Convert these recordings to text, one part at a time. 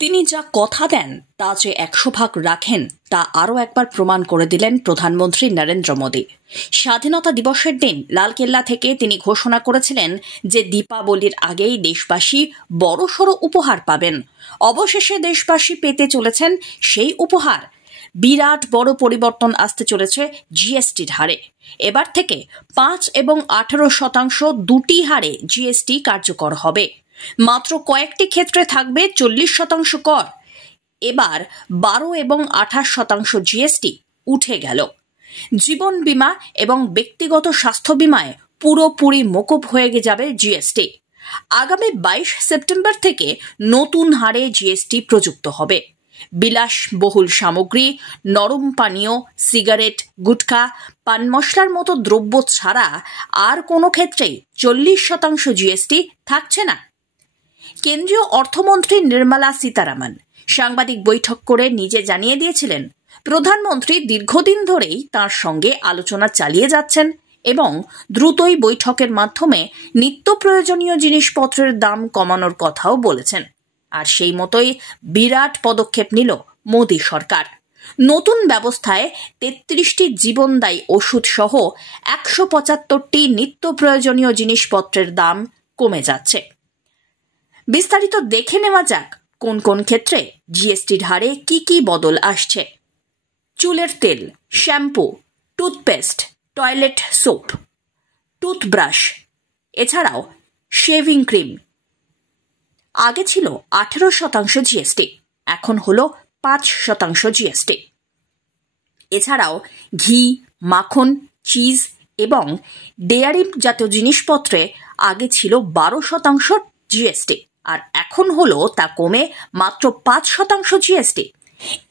তিনি যা কথা দেন তা যে 100 ভাগ রাখেন তা আরও একবার প্রমাণ করে দিলেন প্রধানমন্ত্রী নরেন্দ্র মোদী। স্বাধীনতা দিবসের দিন লালকেল্লা থেকে তিনি ঘোষণা করেছিলেন যে দীপাবলির আগেই দেশবাসী বড়সড় উপহার পাবেন। অবশেষে দেশবাসী পেতে চলেছেন সেই উপহার। বিরাট বড় পরিবর্তন আসতে চলেছে জিএসটির হারে। এবার থেকে 5 এবং 18% দুটি হারে জিএসটি কার্যকর হবে। মাত্র কয়েকটি ক্ষেত্রে থাকবে 40% কর। এবার 12 এবং 28% জিএসটি উঠে গেল। জীবন বীমা এবং ব্যক্তিগত স্বাস্থ্য বীমায় পুরোপুরি মকুব হয়ে যাবে জিএসটি। আগামী 22 সেপ্টেম্বর থেকে নতুন হারে জিএসটি প্রযুক্ত হবে। বিলাসবহুল সামগ্রী, নরম পানীয়, সিগারেট, গুটখা, পান মশলার মতো দ্রব্য ছাড়া আর কোনো ক্ষেত্রেই 40% জিএসটি থাকছে না। কেন্দ্রীয় অর্থমন্ত্রী নির্মলা সীতারামন সাংবাদিক বৈঠক করে নিজে জানিয়ে দিয়েছিলেন, প্রধানমন্ত্রী দীর্ঘদিন ধরেই তাঁর সঙ্গে আলোচনা চালিয়ে যাচ্ছেন এবং দ্রুতই বৈঠকের মাধ্যমে নিত্য প্রয়োজনীয় জিনিসপত্রের দাম কমানোর কথাও বলেছেন। আর সেই মতোই বিরাট পদক্ষেপ নিল মোদী সরকার। নতুন ব্যবস্থায় 33টি জীবনদায়ী ওষুধ সহ 175টি নিত্য প্রয়োজনীয় জিনিসপত্রের দাম কমে যাচ্ছে। বিস্তারিত দেখে নেওয়া যাক কোন কোন ক্ষেত্রে জিএসটির হারে কি কি বদল আসছে। চুলের তেল, shampoo, toothpaste, toilet soap, toothbrush, এছাড়াও শেভিং ক্রিম আগে ছিল 18% জিএসটি, এখন হলো 5% জিএসটি। এছাড়াও ঘি, মাখন, চিজ এবং ডেয়ারি জাতীয় জিনিসপত্রে আগে ছিল 12% জিএসটি, আর এখন হলো তা কমে মাত্র 5% জিএসটি।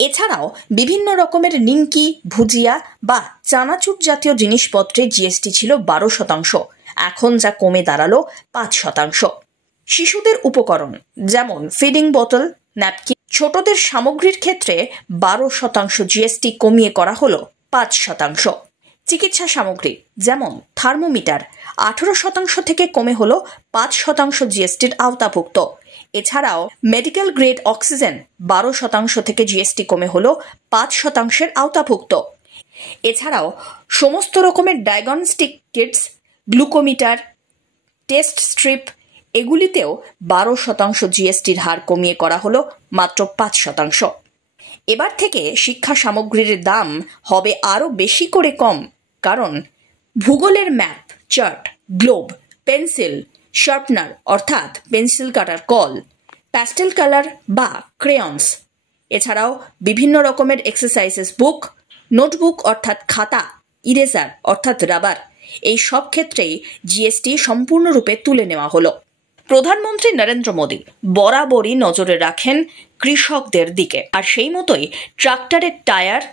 এছাড়াও বিভিন্ন রকমের নিমকি, ভুজিয়া বা চানাচুর জাতীয় জিনিসপত্রে জিএসটি ছিল 12%, এখন যা কমে দাঁড়ালো 5%। শিশুদের উপকরণ যেমন ফিডিং বোতল, ন্যাপকিন, ছোটদের সামগ্রীর ক্ষেত্রে 12% জিএসটি কমিয়ে করা হলো 5%। চিকিৎসা সামগ্রী যেমন থার্মোমিটার 18% থেকে কমে হলো 5% জিএসটির আওতাভুক্ত। এছাড়াও মেডিকেল গ্রেড অক্সিজেন 12% থেকে জিএসটি কমে হলো 5%-এর আওতাভুক্ত। এছাড়াও সমস্ত রকমের diagnostic kits, glucometer, test strip এগুলিতেও 12% জিএসটির হার কমিয়ে করা হলো মাত্র 5%। এবার থেকে শিক্ষা সামগ্রীর দাম হবে আরও বেশি করে কম, কারণ ভূগোলের map, chart, globe, pencil, sharpener অর্থাৎ পেন্সিল কাটার কল, প্যাস্টেল কালার বা ক্রেয়ন্স, এছাড়াও বিভিন্ন রকমের এক্সারসাইজেস বুক, নোটবুক অর্থাৎ খাতা, ইরেজার অর্থাৎ রাবার, এই সব ক্ষেত্রেই জিএসটি সম্পূর্ণরূপে তুলে নেওয়া হলো। প্রধানমন্ত্রী নরেন্দ্র মোদী বরাবরই নজরে রাখেন কৃষকদের দিকে, আর সেই মতোই ট্রাক্টরের টায়ার,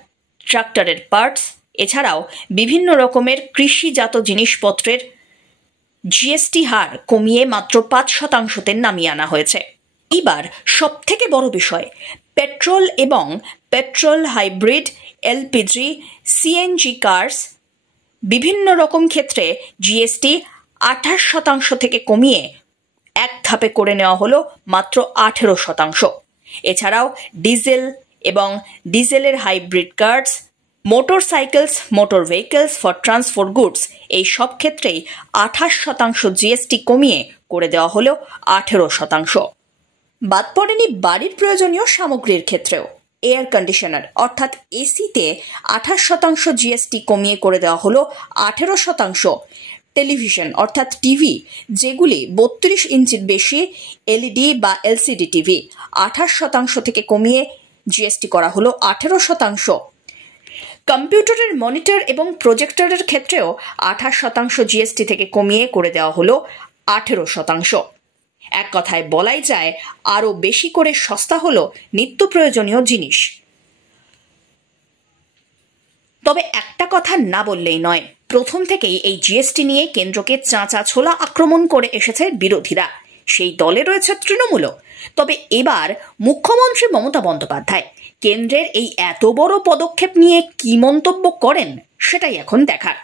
ট্রাক্টরের পার্টস, এছাড়াও বিভিন্ন রকমের কৃষিজাত জিনিসপত্রের জিএসটি হার কমিয়ে মাত্র 5%-তে নামিয়ে আনা হয়েছে। এবার সব থেকে বড় বিষয়, পেট্রোল এবং petrol hybrid, LPG, CNG cars বিভিন্ন রকম ক্ষেত্রে জিএসটি 28% থেকে কমিয়ে এক ধাপে করে নেওয়া হলো মাত্র 18%। এছাড়াও ডিজেল এবং ডিজেলের hybrid cars, motorcycles, motor vehicles for transport goods, এই সব ক্ষেত্রেই 28% জিএসটি কমিয়ে করে দেওয়া হলো 18%। বাদ পড়েনি বাড়ির প্রয়োজনীয় সামগ্রীর ক্ষেত্রেও। এয়ার কন্ডিশনার অর্থাৎ এসিতে 28% জিএসটি কমিয়ে করে দেওয়া হলো 18%। টেলিভিশন অর্থাৎ টিভি, যেগুলি 32 ইঞ্চির বেশি, এলইডি বা এলসিডি টিভি, 28% থেকে কমিয়ে জিএসটি করা হলো 18%। কম্পিউটারের মনিটর এবং প্রজেক্টরের ক্ষেত্রেও 28% জিএসটি থেকে কমিয়ে করে দেওয়া হলো 18%। এক কথায় বলাই যায় আরও বেশি করে সস্তা হলো নিত্য প্রয়োজনীয় জিনিস। তবে একটা কথা না বললেই নয়, প্রথম থেকেই এই জিএসটি নিয়ে কেন্দ্রকে চাঁচা ছোলা আক্রমণ করে এসেছে বিরোধীরা। সেই দলে রয়েছে তৃণমূলও। তবে এবার মুখ্যমন্ত্রী মমতা বন্দ্যোপাধ্যায় কেন্দ্রের এই এত বড় পদক্ষেপ নিয়ে কি মন্তব্য করেন সেটাই এখন দেখার।